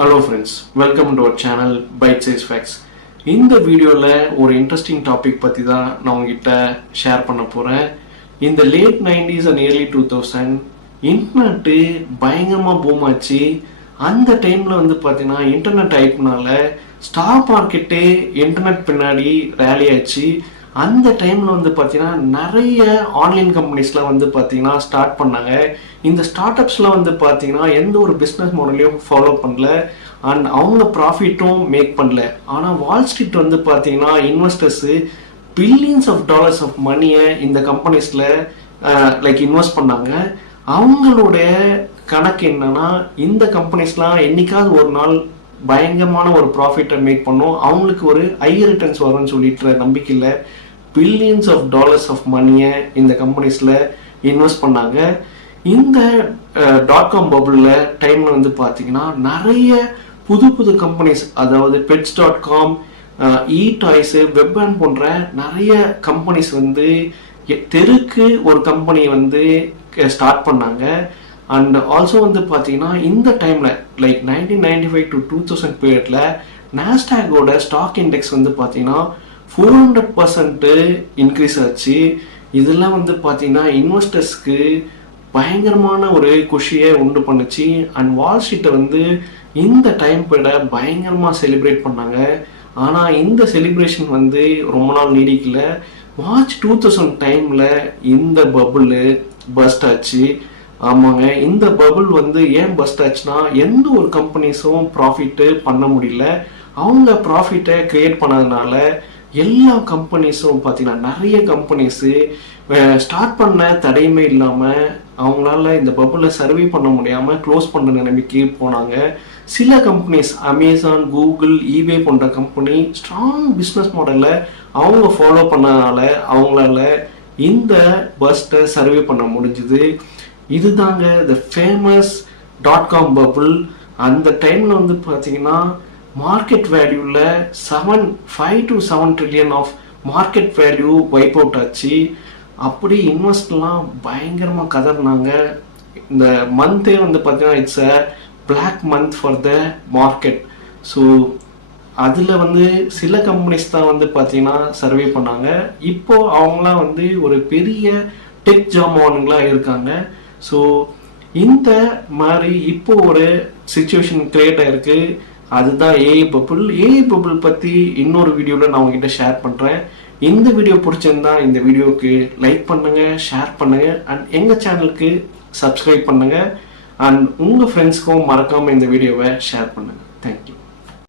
Hello friends, welcome to our channel Bite Size Facts. இந்த வீடியோவில் ஒரு இன்ட்ரெஸ்டிங் டாபிக் பற்றி தான் நான் உங்ககிட்ட ஷேர் பண்ண போகிறேன். இந்த late 90s and early 2000 internet பயங்கரமாக பூம் ஆச்சு. அந்த டைமில் வந்து பார்த்தீங்கன்னா இன்டர்நெட் ஹைப்னால ஸ்டாக் மார்க்கெட்டே இன்டர்நெட் பின்னாடி ரேலி ஆச்சு. அந்த டைமில் வந்து பார்த்தீங்கன்னா நிறைய ஆன்லைன் கம்பெனிஸ்லாம் வந்து பார்த்தீங்கன்னா ஸ்டார்ட் பண்ணாங்க. இந்த ஸ்டார்ட் அப்ஸ்லாம் வந்து பார்த்தீங்கன்னா எந்த ஒரு பிஸ்னஸ் மாடலையும் ஃபாலோ பண்ணல அண்ட் அவங்க ப்ராஃபிட்டும் மேக் பண்ணல. ஆனால் வால் ஸ்ட்ரீட் வந்து பார்த்தீங்கன்னா investors billions of dollars of மணியை இந்த கம்பெனிஸில் இன்வெஸ்ட் பண்ணாங்க. அவங்களுடைய கணக்கு என்னன்னா, இந்த கம்பெனிஸ்லாம் என்னைக்காவது ஒரு நாள் பயங்கரமான ஒரு ப்ராஃபிட்டை மேக் பண்ணும், அவங்களுக்கு ஒரு ஹையர் ரிட்டர்ன்ஸ் வரும்னு சொல்லிட்டு நம்பிக்கையில் பில்லியன்ஸ் ஆஃப் டாலர்ஸ் ஆஃப் மணியை இந்த கம்பெனிஸில் இன்வெஸ்ட் பண்ணாங்க. இந்த .com பபுளில் டைமில் வந்து பார்த்தீங்கன்னா நிறைய புது கம்பெனிஸ், அதாவது pets.com, டாய்ஸு, வெப்பேன் போன்ற நிறைய கம்பெனிஸ் வந்து தெருக்கு ஒரு கம்பெனி வந்து ஸ்டார்ட் பண்ணாங்க. அண்ட் ஆல்சோ வந்து பார்த்தீங்கன்னா இந்த டைமில் 1995 to 2000 பீரியடில் நாஸ்டாகோட ஸ்டாக் இண்டெக்ஸ் வந்து பார்த்தீங்கன்னா 400% இன்க்ரீஸ் ஆச்சு. இதெல்லாம் வந்து பார்த்தீங்கன்னா இன்வெஸ்டர்ஸ்க்கு பயங்கரமான ஒரு குஷியை உண்டு பண்ணுச்சு. அண்ட் வால் ஸ்ட்ரீட்டை வந்து இந்த டைம் பீரியடை பயங்கரமாக செலிப்ரேட் பண்ணாங்க. ஆனால் இந்த செலிப்ரேஷன் வந்து ரொம்ப நாள் நீடிக்கல. மார்ச் 2000 டைமில் இந்த பபுள் பஸ்ட் ஆச்சு. ஆமாங்க, இந்த பபுள் வந்து ஏன் பஸ்ட் ஆச்சுன்னா, எந்த ஒரு கம்பெனிஸும் ப்ராஃபிட்டு பண்ண முடியல. அவங்க ப்ராஃபிட்டை கிரியேட் பண்ணதுனால எல்லா கம்பெனிஸும் பார்த்தீங்கன்னா நிறைய கம்பெனிஸு ஸ்டார்ட் பண்ண தடையுமே இல்லாமல் அவங்களால இந்த பபுளை சர்வே பண்ண முடியாமல் க்ளோஸ் பண்ண நிலைமைக்கு போனாங்க. சில கம்பெனிஸ் அமேசான், கூகுள், ஈபே போன்ற கம்பெனி ஸ்ட்ராங் பிஸ்னஸ் மாடலை அவங்க ஃபாலோ பண்ணதுனால அவங்களால இந்த பஸ்ட்டை சர்வே பண்ண முடிஞ்சுது. இதுதாங்க த ஃபேமஸ் .com பபுள். அந்த டைமில் வந்து பார்த்தீங்கன்னா மார்க்கெட் வேல்யூவில் 5 to 7 trillion of market value wipe out ஆச்சு. அப்படி இன்வெஸ்ட்லாம் பயங்கரமாக கதறினாங்க. இந்த மந்தே வந்து பார்த்தீங்கன்னா it's a black month for the market. So அதில் வந்து சில கம்பெனிஸ் தான் வந்து பார்த்தீங்கன்னா சர்வே பண்ணாங்க. இப்போது அவங்களாம் வந்து ஒரு பெரிய டெக் ஜாமான்களாக இருக்காங்க. ஸோ இந்த மாதிரி இப்போ ஒரு சிச்சுவேஷன் கிரியேட் ஆயிருக்கு. அதுதான் ஏஐ பபுள். ஏஐ பபுள் பற்றி இன்னொரு வீடியோவில் நான் உங்ககிட்ட ஷேர் பண்ணுறேன். இந்த வீடியோ பிடிச்சிருந்தா இந்த வீடியோவுக்கு லைக் பண்ணுங்கள், ஷேர் பண்ணுங்கள் அண்ட் எங்கள் சேனலுக்கு சப்ஸ்கிரைப் பண்ணுங்கள் அண்ட் உங்கள் ஃப்ரெண்ட்ஸ்க்கும் மறக்காமல் இந்த வீடியோவை ஷேர் பண்ணுங்கள்.